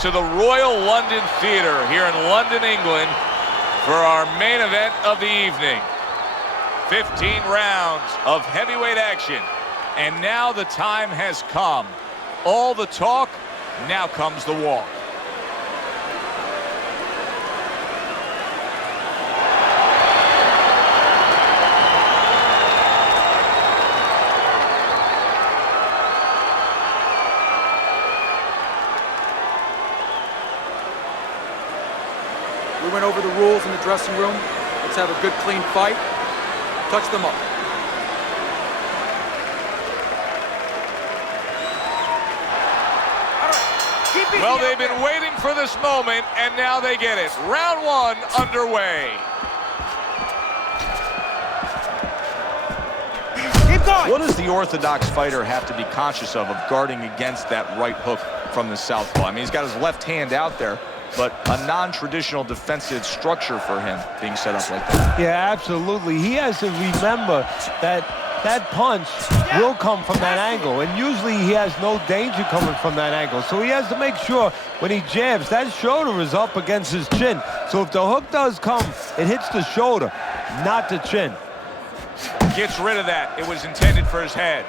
to the Royal London Theatre here in London, England for our main event of the evening. 15 rounds of heavyweight action, and now the time has come. All the talk, now comes the walk. We went over the rules in the dressing room. Let's have a good, clean fight. Touch them up. Well, they've been waiting for this moment, and now they get it. Round one underway. Keep going. What does the orthodox fighter have to be conscious of guarding against that right hook from the southpaw? I mean, he's got his left hand out there, but a non-traditional defensive structure for him being set up like that. Yeah, absolutely. He has to remember that that punch will come from that angle, and usually he has no danger coming from that angle. So he has to make sure when he jabs, that shoulder is up against his chin. So if the hook does come, it hits the shoulder, not the chin. Gets rid of that. It was intended for his head.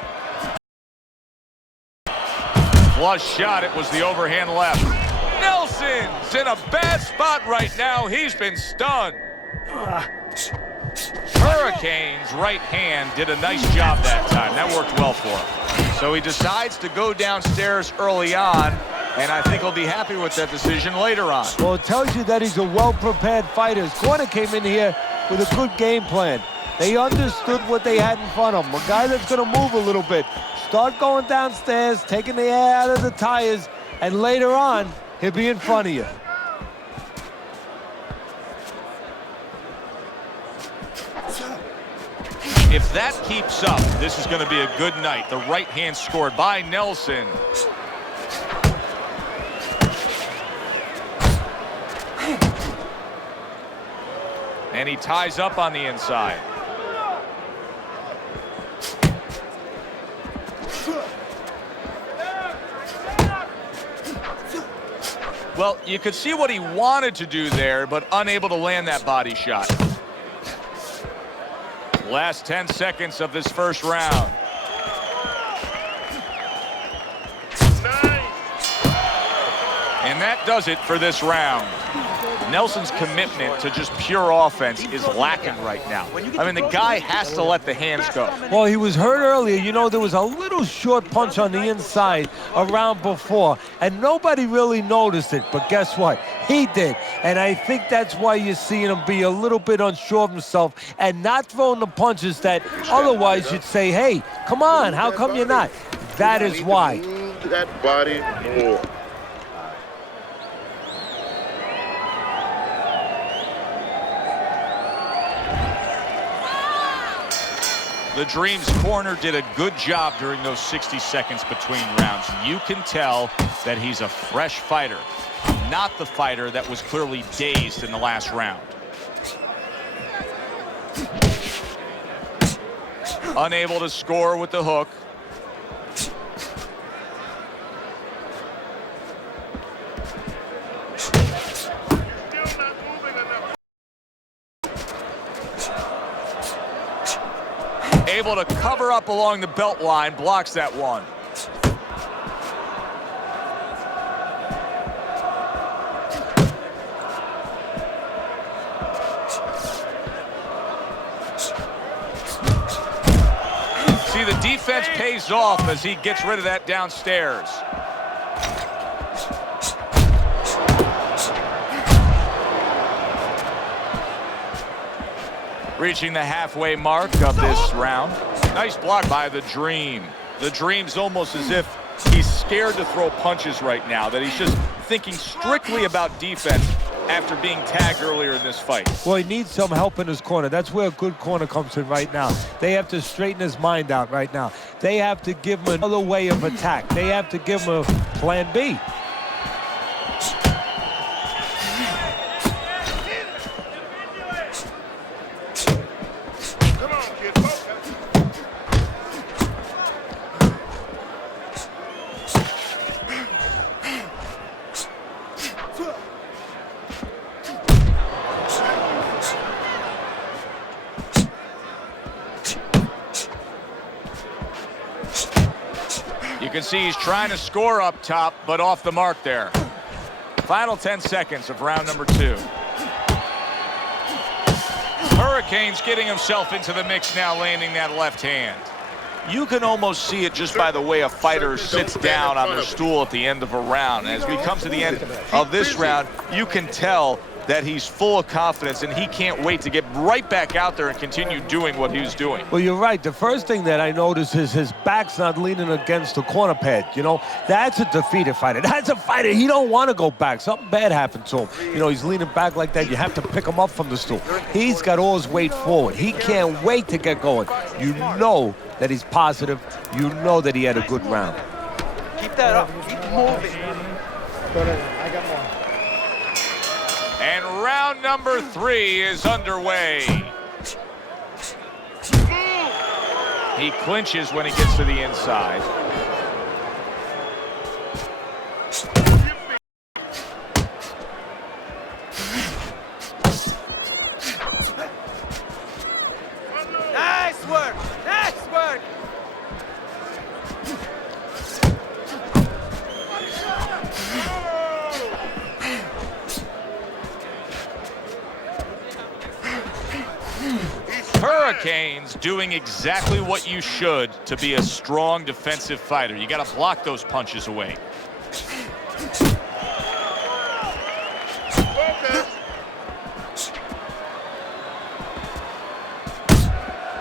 Flush shot. It was the overhand left. Nelson's in a bad spot right now. He's been stunned. Hurricane's right hand did a nice job that time. That worked well for him. So he decides to go downstairs early on, and I think he'll be happy with that decision later on. Well, it tells you that he's a well-prepared fighter. His corner came in here with a good game plan. They understood what they had in front of him. A guy that's going to move a little bit. Start going downstairs, taking the air out of the tires, and later on, he'll be in front of you. If that keeps up, this is going to be a good night. The right hand scored by Nelson. And he ties up on the inside. Well, you could see what he wanted to do there, but unable to land that body shot. Last 10 seconds of this first round. And that does it for this round. Nelson's commitment to just pure offense is lacking right now. I mean, the guy has to let the hands go. Well, he was hurt earlier. You know, there was a little short punch on the inside a round before, and nobody really noticed it. But guess what? He did. And I think that's why you're seeing him be a little bit unsure of himself and not throwing the punches that otherwise you'd say, hey, come on, how come you're not? That is why. That body more. The Dream's corner did a good job during those 60 seconds between rounds. You can tell that he's a fresh fighter, not the fighter that was clearly dazed in the last round. Unable to score with the hook. Able to cover up along the belt line, blocks that one. See, the defense pays off as he gets rid of that downstairs. Reaching the halfway mark of this round. Nice block by the Dream. The Dream's almost as if he's scared to throw punches right now, that he's just thinking strictly about defense after being tagged earlier in this fight. Well, he needs some help in his corner. That's where a good corner comes in right now. They have to straighten his mind out right now. They have to give him another way of attack. They have to give him a plan B. can see he's trying to score up top, but off the mark there. Final 10 seconds of round number 2. Hurricane's getting himself into the mix now, landing that left hand. You can almost see it just by the way a fighter sits down on their stool at the end of a round. As we come to the end of this round, you can tell that he's full of confidence and he can't wait to get right back out there and continue doing what he was doing. Well, you're right. The first thing that I noticed is his back's not leaning against the corner pad. You know, that's a defeated fighter. That's a fighter. He don't want to go back. Something bad happened to him. You know, he's leaning back like that. You have to pick him up from the stool. He's got all his weight forward. He can't wait to get going. You know that he's positive. You know that he had a good round. Keep that up. Keep moving. I got more. And round number 3 is underway. He clinches when he gets to the inside. Nice work. Nice work. Hurricane's doing exactly what you should to be a strong defensive fighter. You got to block those punches away.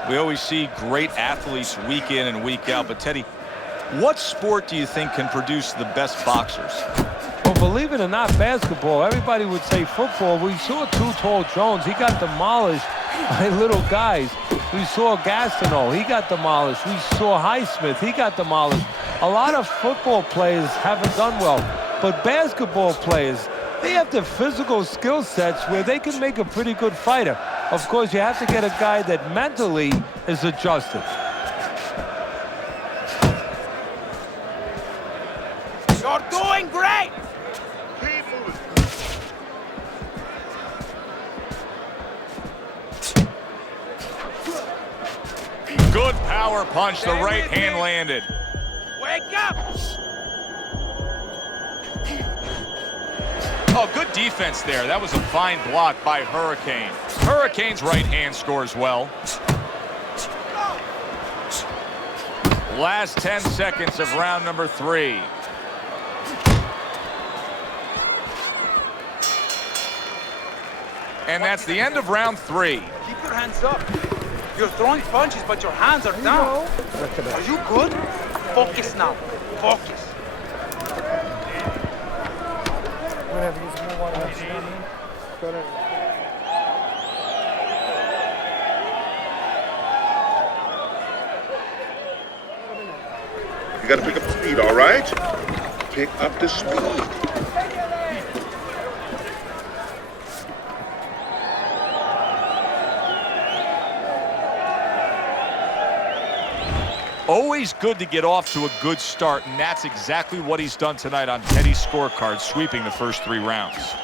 We always see great athletes week in and week out, but Teddy, what sport do you think can produce the best boxers? Well, believe it or not, basketball. Everybody would say football. We saw Too Tall Jones. He got demolished by little guys. We saw Gastineau. He got demolished. We saw Highsmith. He got demolished. A lot of football players haven't done well, but basketball players, they have the physical skill sets where they can make a pretty good fighter. Of course, you have to get a guy that mentally is adjusted. You're doing great. Keep moving. Good power punch. The right hand landed. Wake up. Oh, good defense there. That was a fine block by Hurricane. Hurricane's right hand scores well. Last 10 seconds of round number 3. And that's the end of round 3. Keep your hands up. You're throwing punches, but your hands are down. Are you good? Focus now. Focus. Whatever, use more water. You know what I mean? Go to... You gotta pick up the speed, all right? Pick up the speed. Always good to get off to a good start, and that's exactly what he's done tonight on Teddy's scorecard, sweeping the first 3 rounds.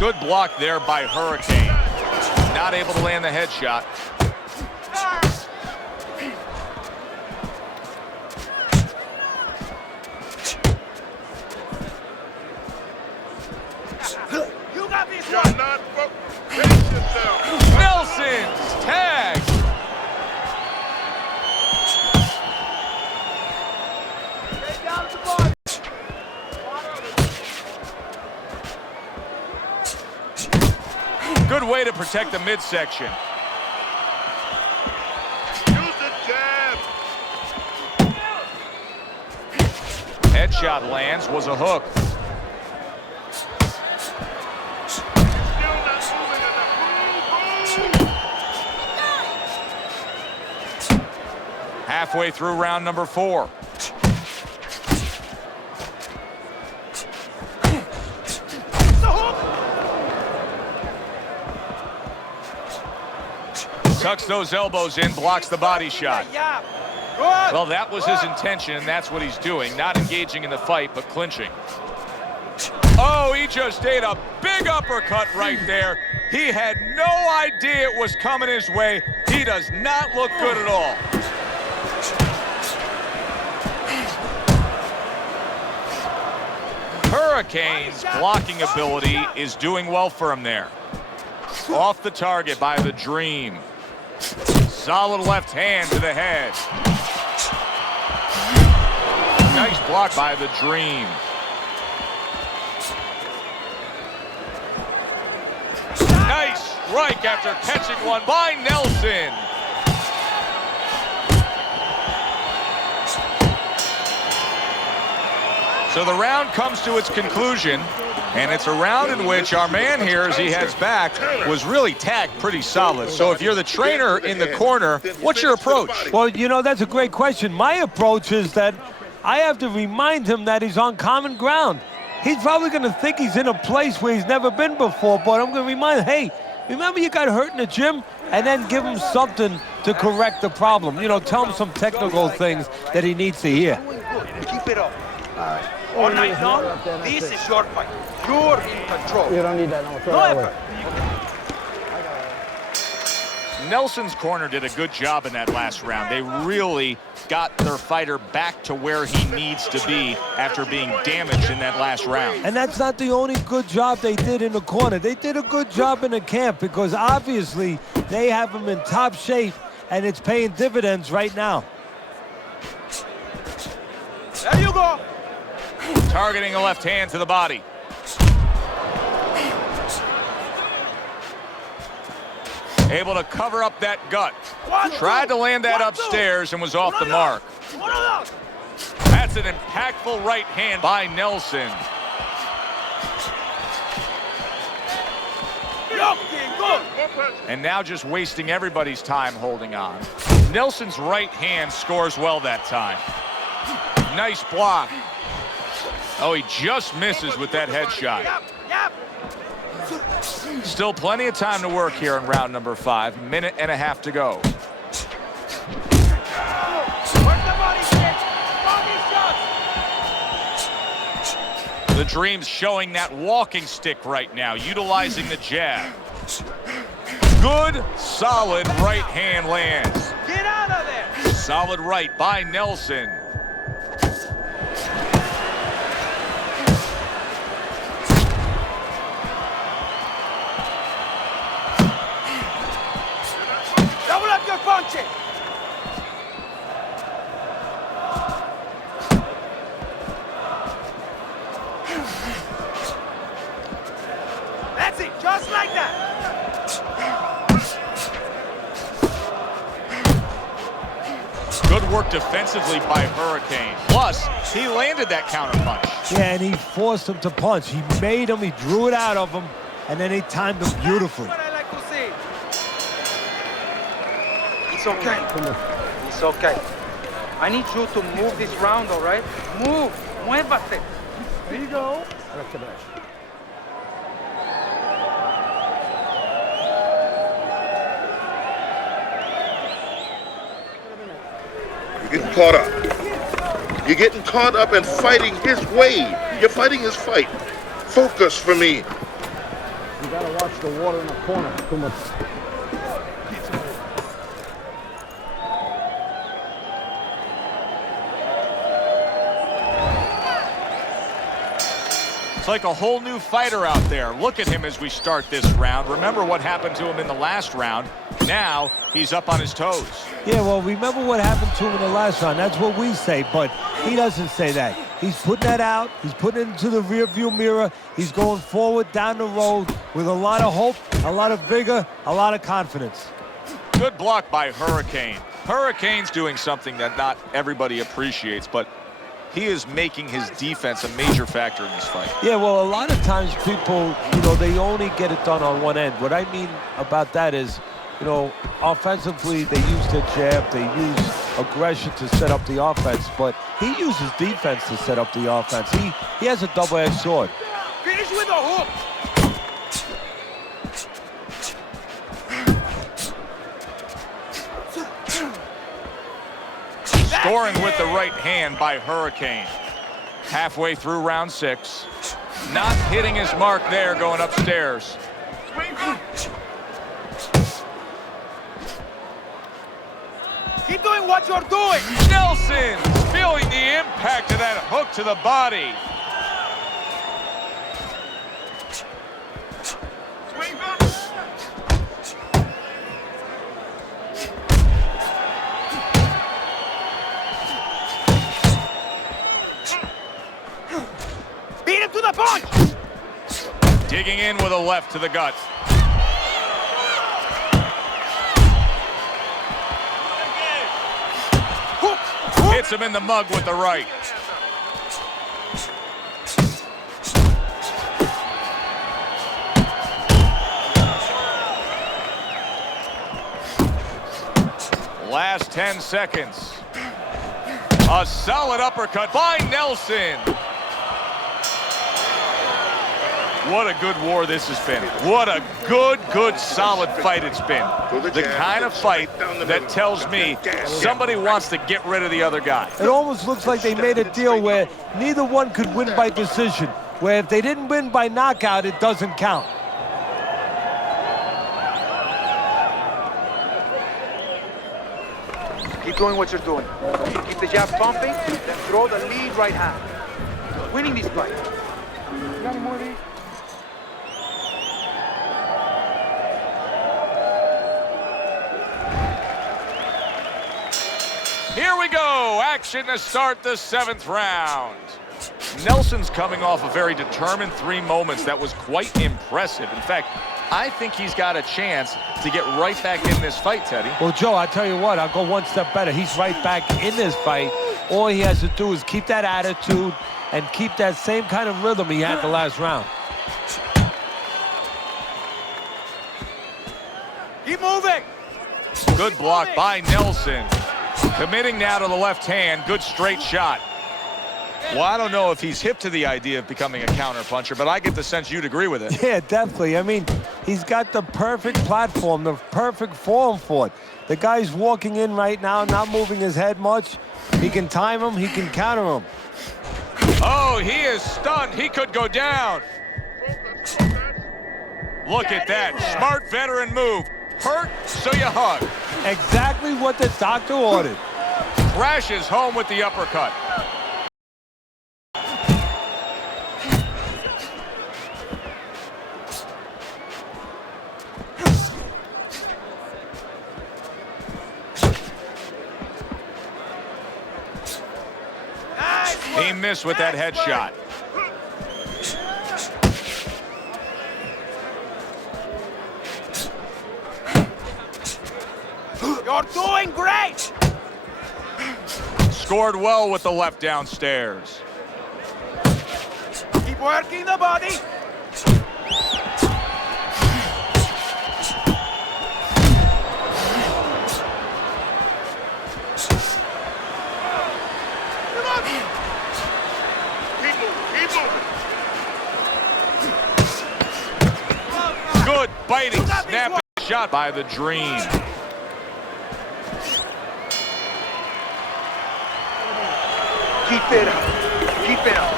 Good block there by Hurricane. Not able to land the headshot. You got this You're one. not pace yourself. Nelson's tag. Stay down the ball. Good way to protect the midsection. Use the jab. Headshot lands, was a hook. Still not moving enough. Halfway through round number 4. Tucks those elbows in, blocks the body shot. Yeah. Good. Well, that was his intention, and that's what he's doing. Not engaging in the fight, but clinching. Oh, he just ate a big uppercut right there. He had no idea it was coming his way. He does not look good at all. Hurricane's blocking ability is doing well for him there. Off the target by the Dream. Solid left hand to the head. Nice block by the Dream. Nice strike after catching one by Nelson. So the round comes to its conclusion, and it's a round in which our man here, as he heads back, was really tagged pretty solid. So if you're the trainer in the corner, what's your approach? Well, you know, that's a great question. My approach is that I have to remind him that he's on common ground. He's probably going to think he's in a place where he's never been before, but I'm going to remind him, hey, remember you got hurt in the gym? And then give him something to correct the problem. You know, tell him some technical things that he needs to hear. Keep it up. All night long, this is your fight. You're in control. You don't need that. No effort. Nelson's corner did a good job in that last round. They really got their fighter back to where he needs to be after being damaged in that last round. And that's not the only good job they did in the corner. They did a good job in the camp because obviously they have him in top shape and it's paying dividends right now. There you go. Targeting a left hand to the body. Able to cover up that gut. Tried to land that upstairs and was off the mark. That's an impactful right hand by Nelson. And now just wasting everybody's time holding on. Nelson's right hand scores well that time. Nice block. Oh, he just misses with that headshot. Still plenty of time to work here in round number 5. Minute and a half to go. The Dream's showing that walking stick right now, utilizing the jab. Good, solid right hand lands. Get out of there. Solid right by Nelson. Double up your punches. That's it, just like that. Good work defensively by Hurricane. Plus, he landed that counterpunch. Yeah, and he forced him to punch. He made him, he drew it out of him, and then he timed him beautifully. That's what I like to see. It's okay. It's okay. I need you to move this round, all right? Move. Muévate. There you go. You're getting caught up. You're getting caught up and fighting his way. You're fighting his fight. Focus for me. You gotta watch the water in the corner. Too much. It's like a whole new fighter out there. Look at him as we start this round. Remember what happened to him in the last round. Now he's up on his toes. Yeah, well, remember what happened to him in the last round. That's what we say, but he doesn't say that. He's putting that out. He's putting it into the rearview mirror. He's going forward down the road with a lot of hope, a lot of vigor, a lot of confidence. Good block by Hurricane. Hurricane's doing something that not everybody appreciates, but he is making his defense a major factor in this fight. Yeah, well, a lot of times people, you know, they only get it done on one end. What I mean about that is, you know, offensively, they use their jab, they use aggression to set up the offense, but he uses defense to set up the offense. He has a double-edged sword. Finish with a hook. Scoring with the right hand by Hurricane. Halfway through round 6. Not hitting his mark there going upstairs. Keep doing what you're doing. Nelson feeling the impact of that hook to the body. Digging in with a left to the gut. Hits him in the mug with the right. Last 10 seconds. A solid uppercut by Nelson. What a good war this has been. What a good, solid fight it's been. The kind of fight that tells me somebody wants to get rid of the other guy. It almost looks like they made a deal where neither one could win by decision, where if they didn't win by knockout, it doesn't count. Keep doing what you're doing. Keep the jab pumping, then throw the lead right hand. Winning this fight. You got any more of these? Here we go. Action to start the 7th round. Nelson's coming off a very determined 3 moments that was quite impressive. In fact, I think he's got a chance to get right back in this fight, Teddy. Well, Joe, I'll tell you what, I'll go one step better. He's right back in this fight. All he has to do is keep that attitude and keep that same kind of rhythm he had the last round. Keep moving. Good block by Nelson. Committing now to the left hand. Good straight shot. Well, I don't know if he's hip to the idea of becoming a counterpuncher, but I get the sense you'd agree with it. Yeah, definitely. I mean, he's got the perfect platform, the perfect form for it. The guy's walking in right now, not moving his head much. He can time him, he can counter him. Oh, he is stunned. He could go down. Look at that. Smart veteran move. Hurt, so you hug. Exactly what the doctor ordered. Crashes home with the uppercut. He missed with that headshot. You're doing great. Scored well with the left downstairs. Keep working the body. Good biting, snapping shot by the Dream. Keep it up. Keep it up.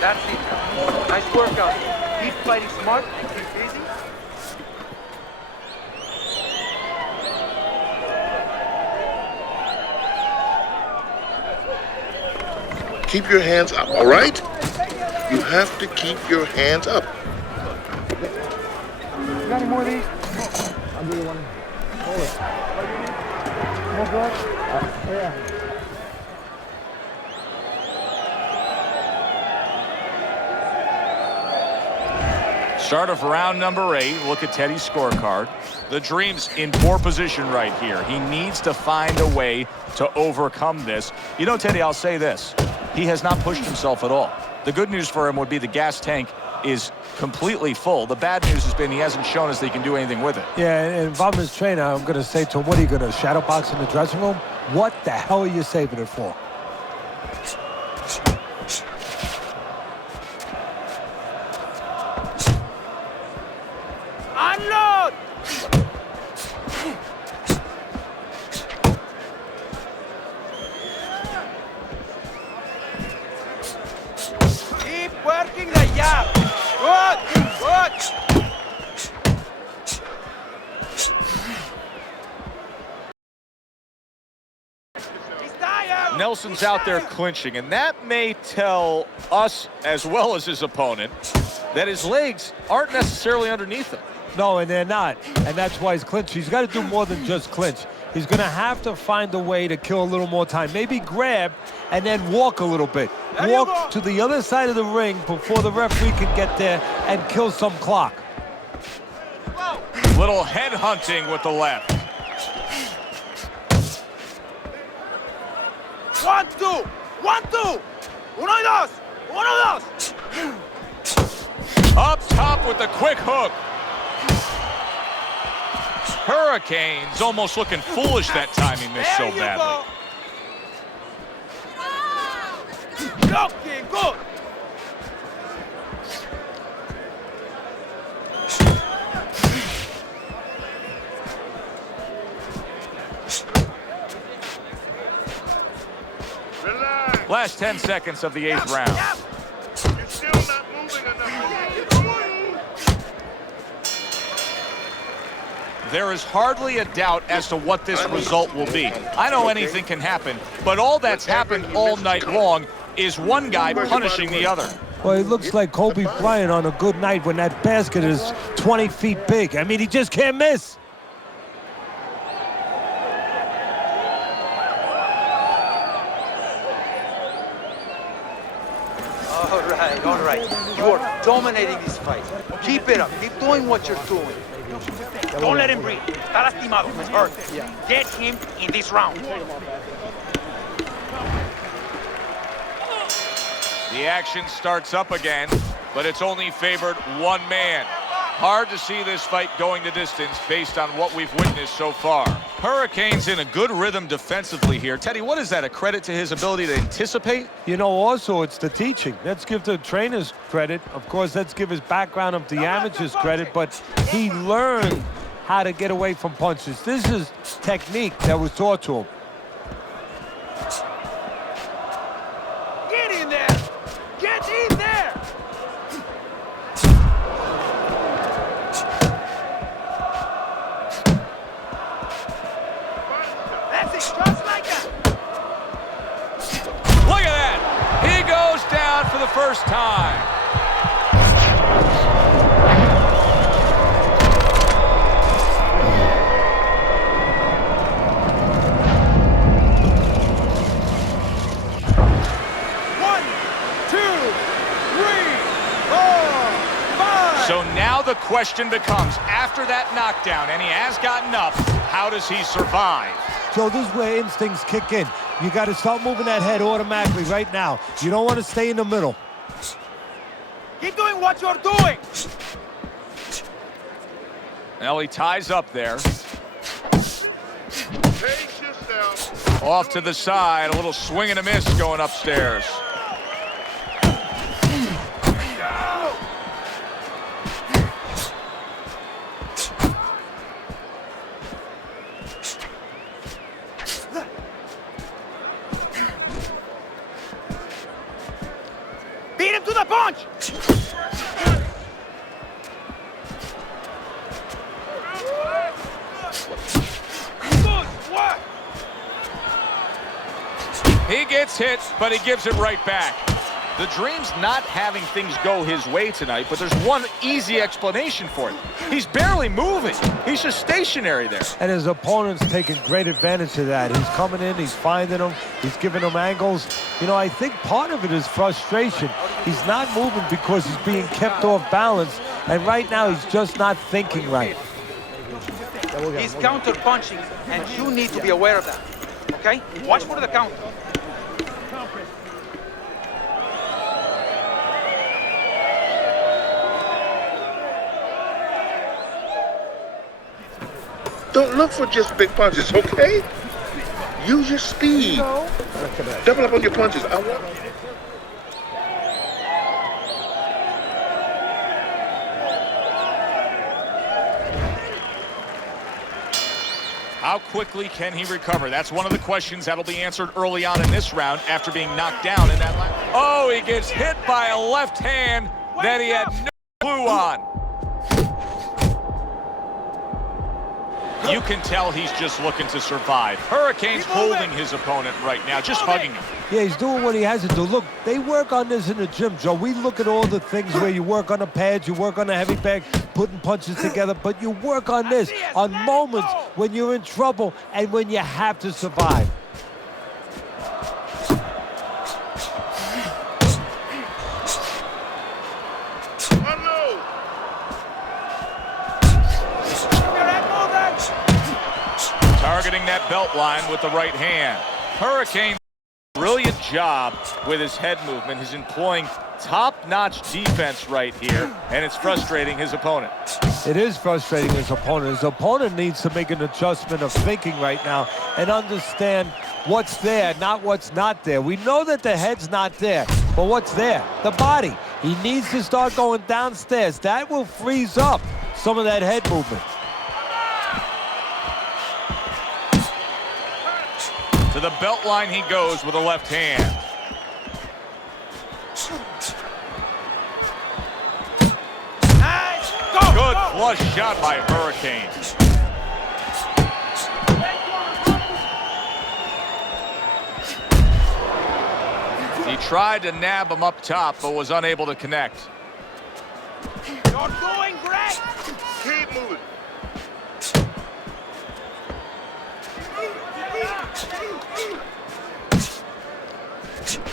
That's it. Nice workout. Keep fighting smart and keep busy. Keep your hands up, all right? You have to keep your hands up. You got any more of these? I'll give you one. Hold it. More blood? Yeah. Start of round number 8. Look at Teddy's scorecard. The Dream's in poor position right here. He needs to find a way to overcome this. You know, Teddy, I'll say this. He has not pushed himself at all. The good news for him would be the gas tank is completely full. The bad news has been he hasn't shown us that he can do anything with it. Yeah, and if I'm his trainer, I'm going to say to him, what are you going to shadow box in the dressing room? What the hell are you saving it for? Unload! Keep working the jab. Good, good. He's tired. Nelson's out there clinching, and that may tell us, as well as his opponent, that his legs aren't necessarily underneath him. No, and they're not. And that's why he's clinching. He's got to do more than just clinch. He's going to have to find a way to kill a little more time. Maybe grab and then walk a little bit. Walk to the other side of the ring before the referee can get there and kill some clock. Little head hunting with the left. 1, 2, 1, 2. Uno y dos. Uno, dos. Up top with the quick hook. Hurricane's almost looking foolish that time he missed so badly. Looking good. Relax. Last 10 seconds of the 8th round. You're still not moving enough. There is hardly a doubt as to what this result will be. I know anything can happen, but all that's happened all night long is one guy punishing the other. Well, it looks like Kobe Bryant on a good night when that basket is 20 feet big. I mean, he just can't miss. All right. You are dominating this fight. Keep it up. Keep doing what you're doing. Don't let him breathe. Está lastimado. He's hurt. Get him in this round. The action starts up again, but it's only favored one man. Hard to see this fight going the distance based on what we've witnessed so far. Hurricane's in a good rhythm defensively here. Teddy, what is that, a credit to his ability to anticipate? You know, also, it's the teaching. Let's give the trainers credit. Of course, let's give his background of the amateurs credit, but he learned how to get away from punches. This is technique that was taught to him. Get in there! Get in there! That's it, just like that! Look at that! He goes down for the first time. So now the question becomes, after that knockdown, and he has gotten up, how does he survive? So this is where instincts kick in. You got to start moving that head automatically right now. You don't want to stay in the middle. Keep doing what you're doing! Now he ties up there. Pace yourself. Off to the side, a little swing and a miss going upstairs. Beat him to the punch! Good work! He gets hit, but he gives it right back. The dream's not having things go his way tonight, but there's one easy explanation for it. He's barely moving. He's just stationary there. And his opponent's taking great advantage of that. He's coming in, he's finding them, he's giving them angles. You know, I think part of it is frustration. He's not moving because he's being kept off balance, and right now he's just not thinking right. He's counter-punching, and you need to be aware of that, okay? Watch for the counter. Don't look for just big punches, okay? Use your speed. Double up on your punches. I want. How quickly can he recover? That's one of the questions that'll be answered early on in this round after being knocked down in that last. Oh, he gets hit by a left hand that he had no clue on. You can tell he's just looking to survive. Hurricane's holding his opponent right now, just hugging him. Yeah, he's doing what he has to do. Look, they work on this in the gym, Joe. We look at all the things where you work on the pads, you work on the heavy bag, putting punches together, but you work on this on moments when you're in trouble and when you have to survive. Targeting that belt line with the right hand. Hurricane, brilliant job with his head movement. He's employing top-notch defense right here, and it's frustrating his opponent. It is frustrating his opponent. His opponent needs to make an adjustment of thinking right now and understand what's there, not what's not there. We know that the head's not there, but what's there? The body. He needs to start going downstairs. That will freeze up some of that head movement. To the belt line he goes with a left hand. Nice. Go, Good go. flush shot by Hurricane. He tried to nab him up top, but was unable to connect. You're doing great. Keep moving.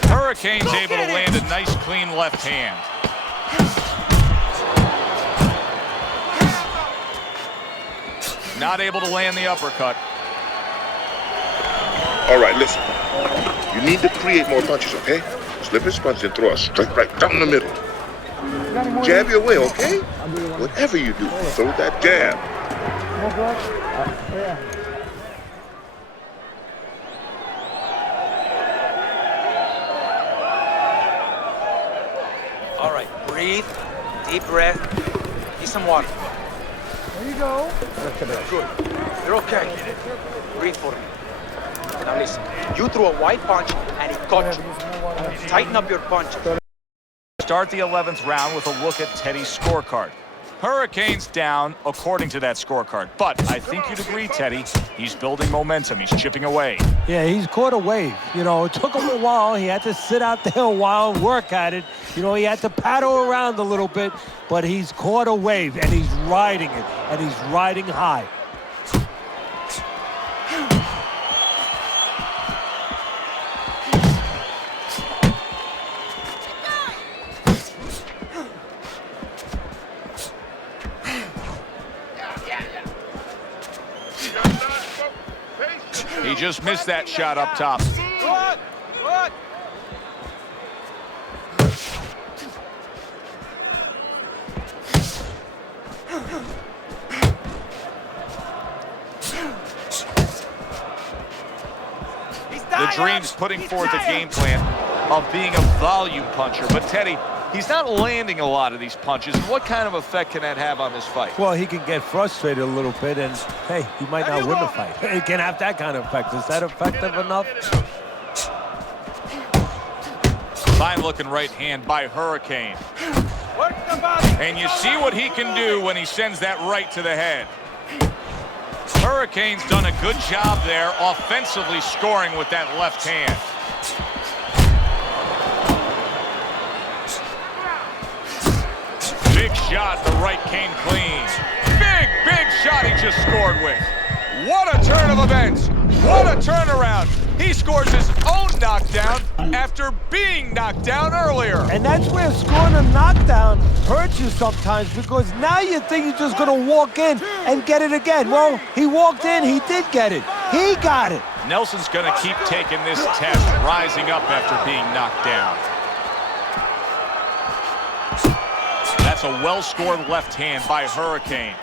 Hurricane's able to land a nice, clean left hand. Not able to land the uppercut. All right, listen. You need to create more punches, okay? Slip his punch and throw a straight right down the middle. Jab your way, okay? Whatever you do, throw that jab. All right, breathe, deep breath, need some water. There you go. Good. You're okay. Breathe for me. Now listen, you threw a wide punch and it caught you. Tighten up your punches. Start the 11th round with a look at Teddy's scorecard. Hurricane's down according to that scorecard, but I think you'd agree, Teddy, he's building momentum. He's chipping away. Yeah, he's caught a wave. You know, it took him a while. He had to sit out there a while and work at it. You know, he had to paddle around a little bit, but he's caught a wave, and he's riding it, and he's riding high. He just missed that shot up top. Good, good. The Dream's putting forth a game plan of being a volume puncher, but Teddy, he's not landing a lot of these punches. What kind of effect can that have on this fight? Well, he can get frustrated a little bit, and, hey, he might not win the fight. It can have that kind of effect. Is that effective enough? Fine-looking right hand by Hurricane. Work the body. And you see what he can do when he sends that right to the head. Hurricane's done a good job there offensively scoring with that left hand. Big shot, the right came clean. Big shot he just scored with. What a turn of events. What a turnaround. He scores his own knockdown after being knocked down earlier. And that's where scoring a knockdown hurts you sometimes, because now you think you're just going to walk in and get it again. Well, he walked in, he did get it. He got it. Nelson's going to keep taking this test, rising up after being knocked down. That's a well-scored left hand by Hurricane.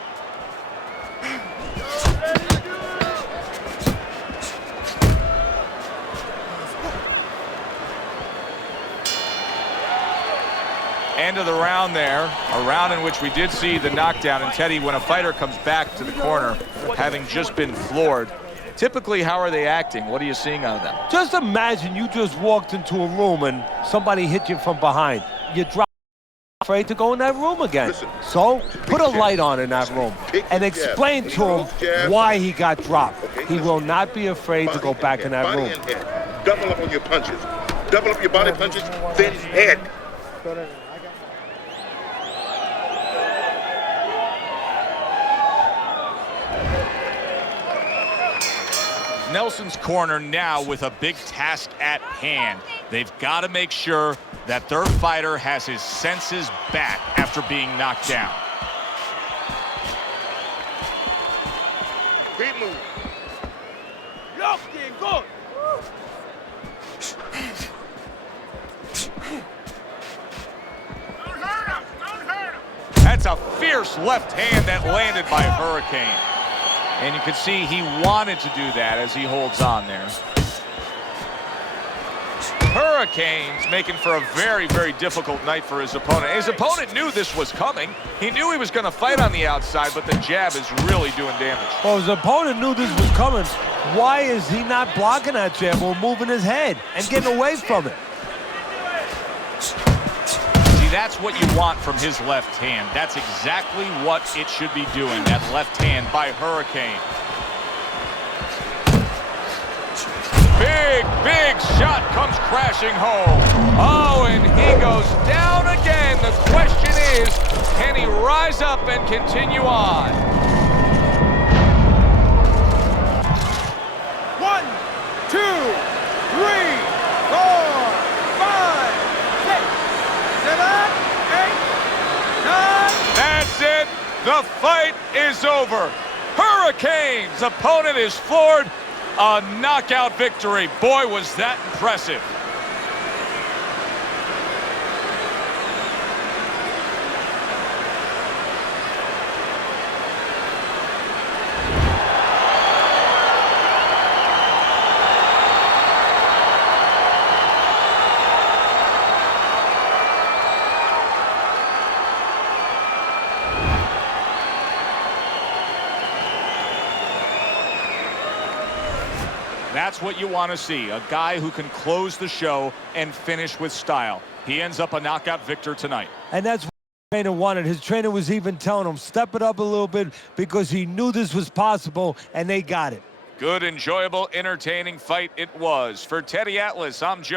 End of the round there, a round in which we did see the knockdown. And Teddy, when a fighter comes back to the corner, having just been floored, typically how are they acting? What are you seeing out of them? Just imagine you just walked into a room and somebody hit you from behind. You drop afraid to go in that room again. Listen, So put a jab. light on in that room and explain to him why he got dropped. He will not be afraid to go back in that body room. and head. Double up on your punches. Double up your body punches, then head. Nelson's corner now with a big task at hand. They've got to make sure that their fighter has his senses back after being knocked down. Great move. Looking good. That's a fierce left hand that landed by Hurricane. And you can see he wanted to do that as he holds on there. Hurricane's making for a very, very difficult night for his opponent. His opponent knew this was coming. He knew he was going to fight on the outside, but the jab is really doing damage. Well, his opponent knew this was coming. Why is he not blocking that jab or moving his head and getting away from it? See, that's what you want from his left hand. That's exactly what it should be doing, that left hand by Hurricane. Big, big shot comes crashing home. Oh, and he goes down again. The question is, can he rise up and continue on? 1, 2, 3, 4, 5, 6, 7, 8, 9. That's it. The fight is over. Hurricane's opponent is floored. A knockout victory. Boy, was that impressive. That's what you want to see, a guy who can close the show and finish with style. He ends up a knockout victor tonight. And that's what the trainer wanted. His trainer was even telling him, step it up a little bit, because he knew this was possible, and they got it. Good, enjoyable, entertaining fight it was. For Teddy Atlas, I'm Joe.